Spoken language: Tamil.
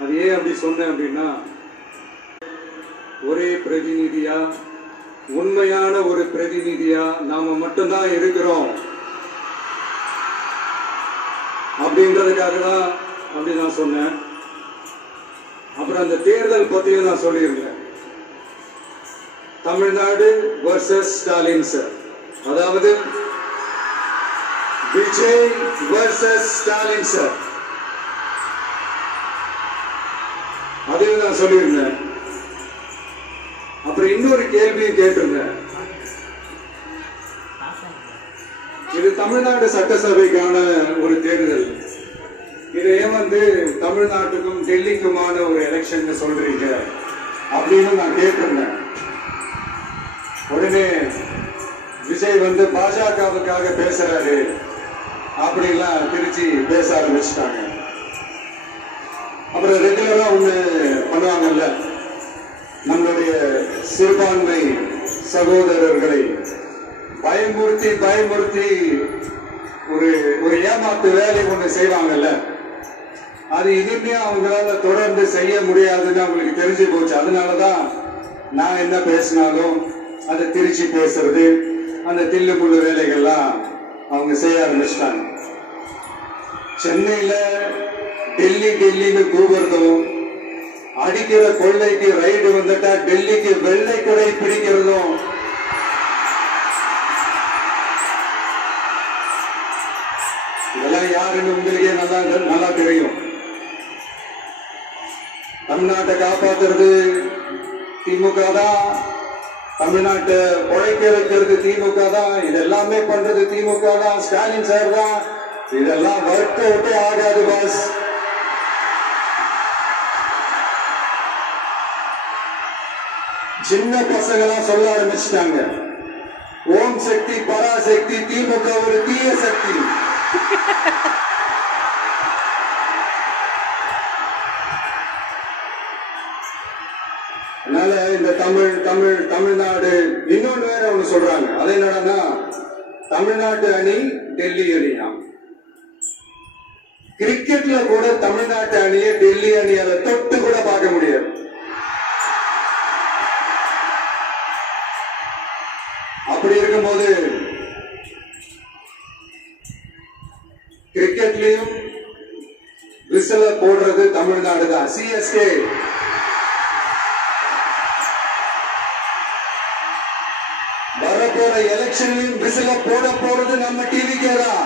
அது ஏன் அப்படி சொன்னேன் அப்படின்னா, ஒரே பிரதிநிதியா, உண்மையான ஒரு பிரதிநிதியா நாம மட்டும்தான் இருக்கிறோம் அப்படின்றதுக்காக தான் அப்படி நான் சொன்னேன். அப்புறம் அந்த தேர்தல் பத்தியும் நான் சொல்லியிருந்தேன். தமிழ்நாடு வர்சஸ் ஸ்டாலின் சார், அதாவது விஜய் வர்சஸ் ஸ்டாலின் சார், அதையும் நான் சொல்லியிருந்தேன். அப்புறம் இன்னொரு கேள்வியும் கேட்டிருந்தேன். இது தமிழ்நாடு சட்டசபைக்கான ஒரு தேர்தல். இதை ஏன் தமிழ்நாட்டுக்கும் டெல்லிக்குமான ஒரு எலெக்ஷன் சொல்றீங்க அப்படின்னு நான் கேட்டிருந்தேன். உடனே விஜய் பாஜகவுக்காக பேசுறாரு அப்படின்லாம் திருச்சி பேச ஆரம்பிச்சுட்டாங்க. அப்புறம் ரெகுலரா ஒண்ணு பண்ணுவாங்கல்ல, நம்மளுடைய சிறுபான்மை சகோதரர்களை பயமுறுத்தி பயமுறுத்தி ஒரு ஏமாத்து வேலை ஒண்ணு செய்வாங்கல்ல, அது இனிமே அவங்களால தொடர்ந்து செய்ய முடியாதுன்னு அவங்களுக்கு தெரிஞ்சு போச்சு. அதனாலதான் நான் என்ன பேசினாலும் அதை திருச்சி பேசுறது, அந்த தில்லு முள்ளு வேலைகள்லாம் அவங்க செய்ய ஆரம்பிச்சிட்டாங்க. சென்னையில டெல்லின்னு கூப்பிடுறதும், அடிக்கிற கொள்ளைக்கு ரைடு வந்துட்டா டெல்லிக்கு வெள்ளை கொடை பிடிக்கிறதும், இதெல்லாம் யாருன்னு உங்களுக்கே நல்லா தெரியும். தமிழ்நாட்டை காப்பாத்துறது திமுக தான், தமிழ்நாட்டை உழைக்க வைக்கிறது திமுக தான், இதெல்லாமே பண்றது திமுக தான், ஸ்டாலின் சார் தான். இதெல்லாம் ஒர்க் அவுட்டே ஆகாது பாஸ். சின்ன பசங்களாம் சொல்ல ஆரம்பிச்சுட்டாங்க, ஓம் சக்தி பராசக்தி, திமுக ஒரு தீய சக்தி. அதனால இந்த தமிழ்நாடு இன்னொன்று வேற ஒண்ணு சொல்றாங்க. அது என்னன்னா, தமிழ்நாட்டு அணி டெல்லி அணியா. கிரிக்கெட்ல கூட தமிழ்நாட்டு அணியை டெல்லி அணியால தொட்டு கூட பார்க்க முடியாது. அப்படி இருக்கும்போது கிரிக்கெட்லயும் விசில போடுறது தமிழ்நாடு தான். சிஎஸ்கே வரப்போற எலெக்ஷன்லயும் விசில போட போறது நம்ம டிவிக்கே தான்.